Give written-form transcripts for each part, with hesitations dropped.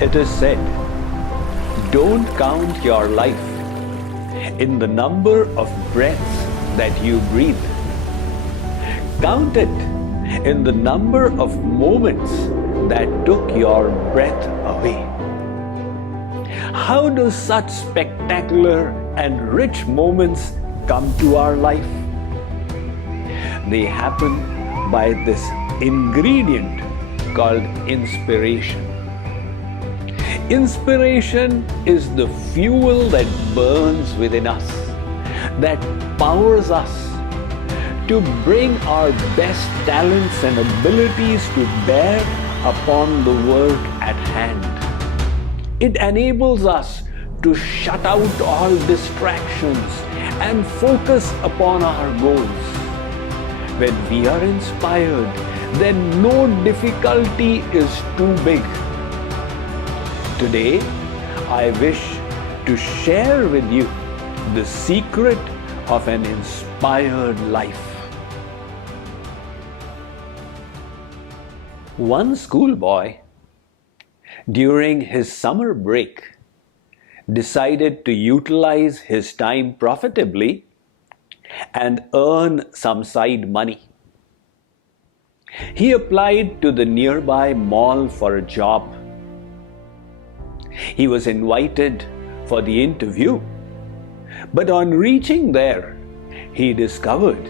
It is said, don't count your life in the number of breaths that you breathe. Count it in the number of moments that took your breath away. How do such spectacular and rich moments come to our life? They happen by this ingredient called inspiration. Inspiration is the fuel that burns within us, that powers us to bring our best talents and abilities to bear upon the work at hand. It enables us to shut out all distractions and focus upon our goals. When we are inspired, then no difficulty is too big. Today, I wish to share with you the secret of an inspired life. One schoolboy, during his summer break, decided to utilize his time profitably and earn some side money. He applied to the nearby mall for a job. He was invited for the interview, but on reaching there, he discovered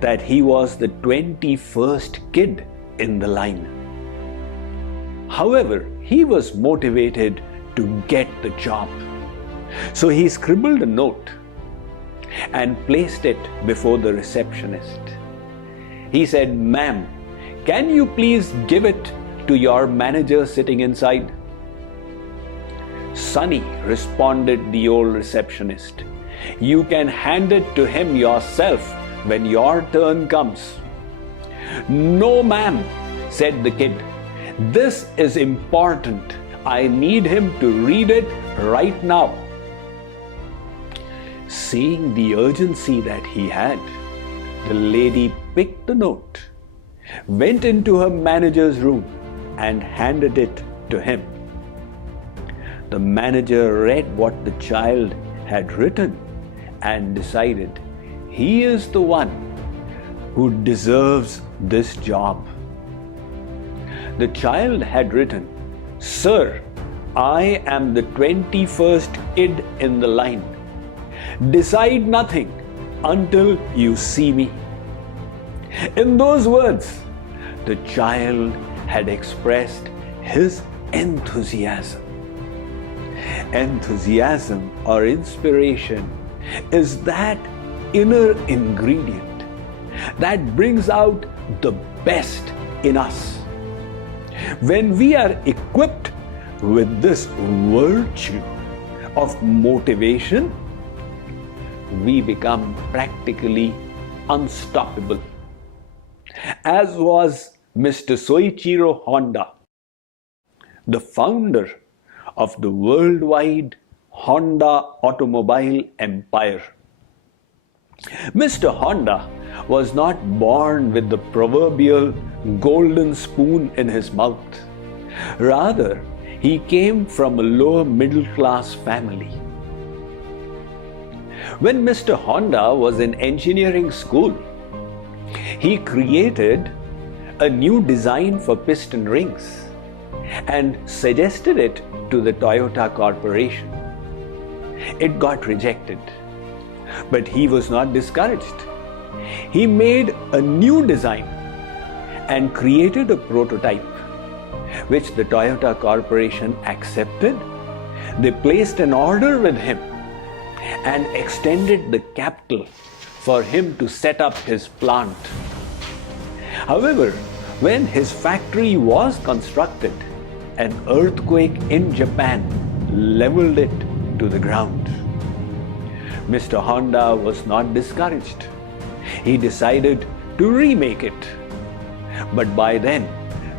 that he was the 21st kid in the line. However, he was motivated to get the job. So he scribbled a note and placed it before the receptionist. He said, "Ma'am, can you please give it to your manager sitting inside?" "Sonny," responded the old receptionist, "you can hand it to him yourself when your turn comes." "No, ma'am," said the kid. "This is important. I need him to read it right now." Seeing the urgency that he had, the lady picked the note, went into her manager's room and handed it to him. The manager read what the child had written and decided he is the one who deserves this job. The child had written, "Sir, I am the 21st kid in the line. Decide nothing until you see me." In those words, the child had expressed his enthusiasm. Enthusiasm or inspiration is that inner ingredient that brings out the best in us. When we are equipped with this virtue of motivation, we become practically unstoppable. As was Mr. Soichiro Honda, the founder of the worldwide Honda automobile empire. Mr. Honda was not born with the proverbial golden spoon in his mouth. Rather, he came from a lower middle class family. When Mr. Honda was in engineering school, he created a new design for piston rings and suggested it to the Toyota Corporation. It got rejected, but he was not discouraged. He made a new design and created a prototype, which the Toyota Corporation accepted. They placed an order with him and extended the capital for him to set up his plant. However, when his factory was constructed, an earthquake in Japan leveled it to the ground. Mr. Honda was not discouraged. He decided to remake it. But by then,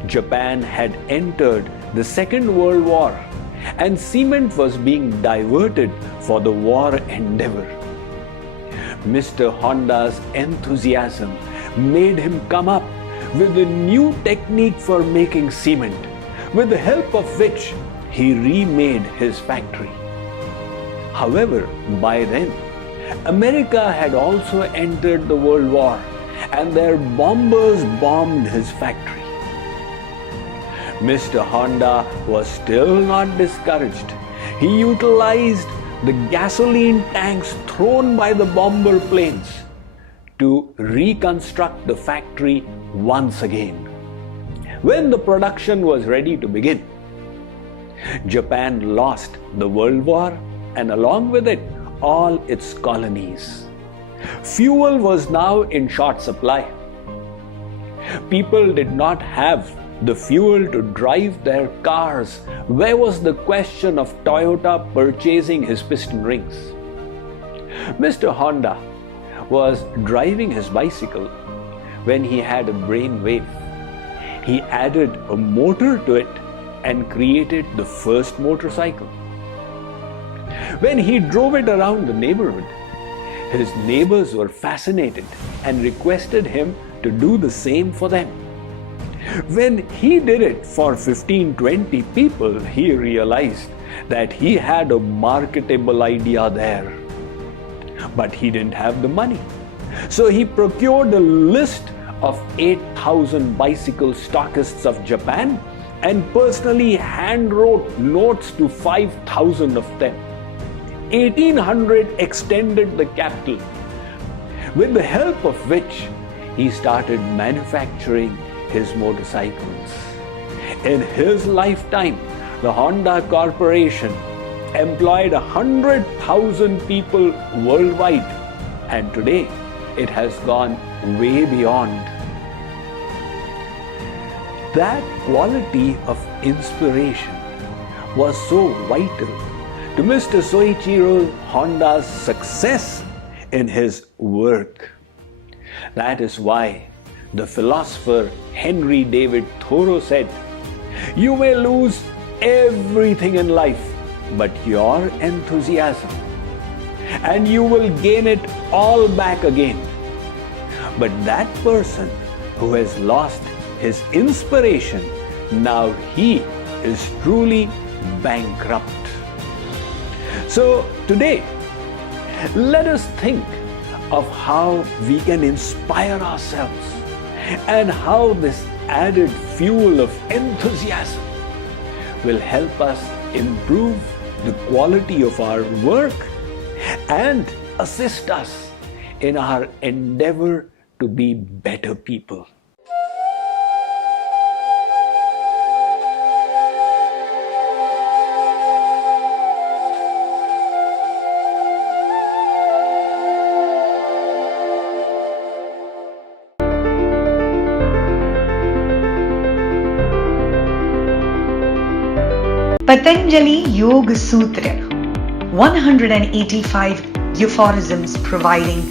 Japan had entered the Second World War and cement was being diverted for the war endeavor. Mr. Honda's enthusiasm made him come up with a new technique for making cement, with the help of which he remade his factory. However, by then, America had also entered the World War and their bombers bombed his factory. Mr. Honda was still not discouraged. He utilized the gasoline tanks thrown by the bomber planes to reconstruct the factory once again. When the production was ready to begin, Japan lost the World War and along with it all its colonies. Fuel was now in short supply. People did not have the fuel to drive their cars. Where was the question of Toyota purchasing his piston rings? Mr. Honda was driving his bicycle when he had a brainwave. He added a motor to it and created the first motorcycle. When he drove it around the neighborhood, his neighbors were fascinated and requested him to do the same for them. When he did it for 15-20 people, he realized that he had a marketable idea there. But he didn't have the money. So he procured a list of 8,000 bicycle stockists of Japan and personally hand-wrote notes to 5,000 of them. 1,800 extended the capital, with the help of which he started manufacturing his motorcycles. In his lifetime, the Honda Corporation employed 100,000 people worldwide, and today it has gone way beyond. That quality of inspiration was so vital to Mr. Soichiro Honda's success in his work. That is why the philosopher Henry David Thoreau said, "You may lose everything in life but your enthusiasm, and you will gain it all back again. But that person who has lost his inspiration, now he is truly bankrupt." So today, let us think of how we can inspire ourselves and how this added fuel of enthusiasm will help us improve the quality of our work and assist us in our endeavor to be better people. Patanjali Yoga Sutra, 185 aphorisms providing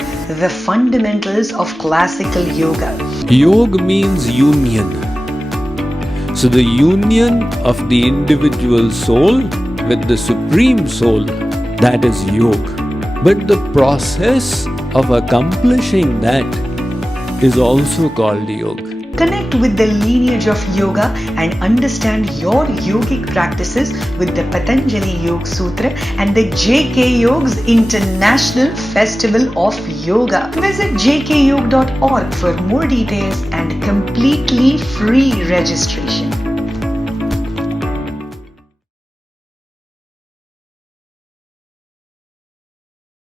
the fundamentals of classical yoga. Yoga means union. So the union of the individual soul with the supreme soul, that is yoga. But the process of accomplishing that is also called yoga. Connect with the lineage of yoga and understand your yogic practices with the Patanjali Yoga Sutra and the JK Yoga's International Festival of Yoga. Visit jkyog.org for more details and completely free registration.